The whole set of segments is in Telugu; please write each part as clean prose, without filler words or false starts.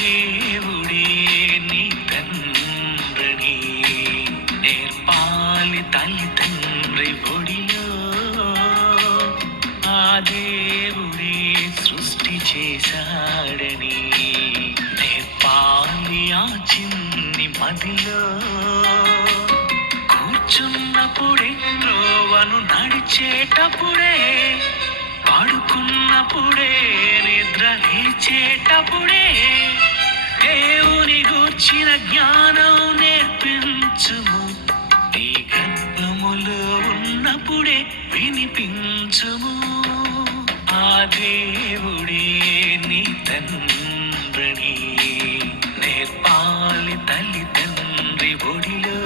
దేవుడే నీ తండ్రిని నేర్పాలి తల్లి తండ్రి ఒడిలో. ఆ దేవుడే సృష్టి చేశాడని నేర్పాలి ఆ చిన్ని మదిలో. కూర్చున్నప్పుడే త్రోవను నడిచేటప్పుడే పడుకున్నప్పుడే నిద్ర లేచేటప్పుడే దేవుని గూర్చిన జ్ఞానం నేర్పించుము. నీ గర్భములో ఉన్నప్పుడే వినిపించుము. ఆ దేవుడే నీ తండ్రిని నేర్పాలి తల్లి తండ్రి ఒడిలో.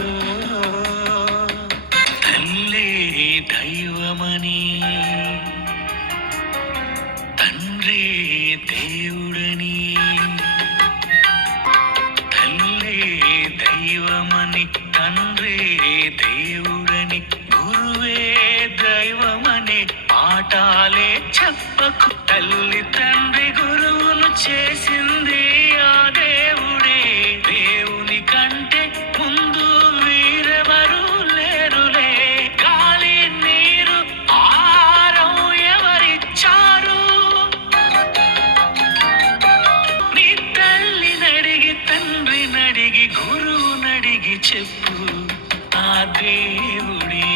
తల్లే దైవమని తండ్రే దేవుడని, తల్లే దైవమని తండ్రే దేవుడని, గురువే దైవమని పాఠాలే చెప్పకు. తల్లి తండ్రి గురువును చేసింది ఆ దేవుడే. దేవుని కంటే ముందు వీరెవరు లేరులే. గాలి నీరు ఆహారం ఎవరిచ్చారు? నీ తల్లినడిగి తండ్రినడిగి గురువునడిగి చెప్పు. ఆ దేవుడే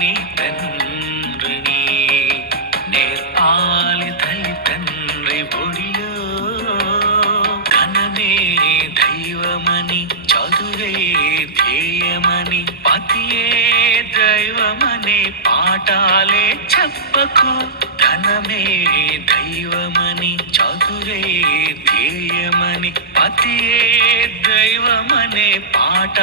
నీ తండ్రిని నేర్పాలి తల్లి తండ్రి ఒడిలో. ధనమే దైవమని చదువే ధ్యేయమని పతియే దైవమని పాఠాలే చెప్పకు. ధనమే దైవమని చదువే ధ్యేయమని పతియే దైవమనే పాఠ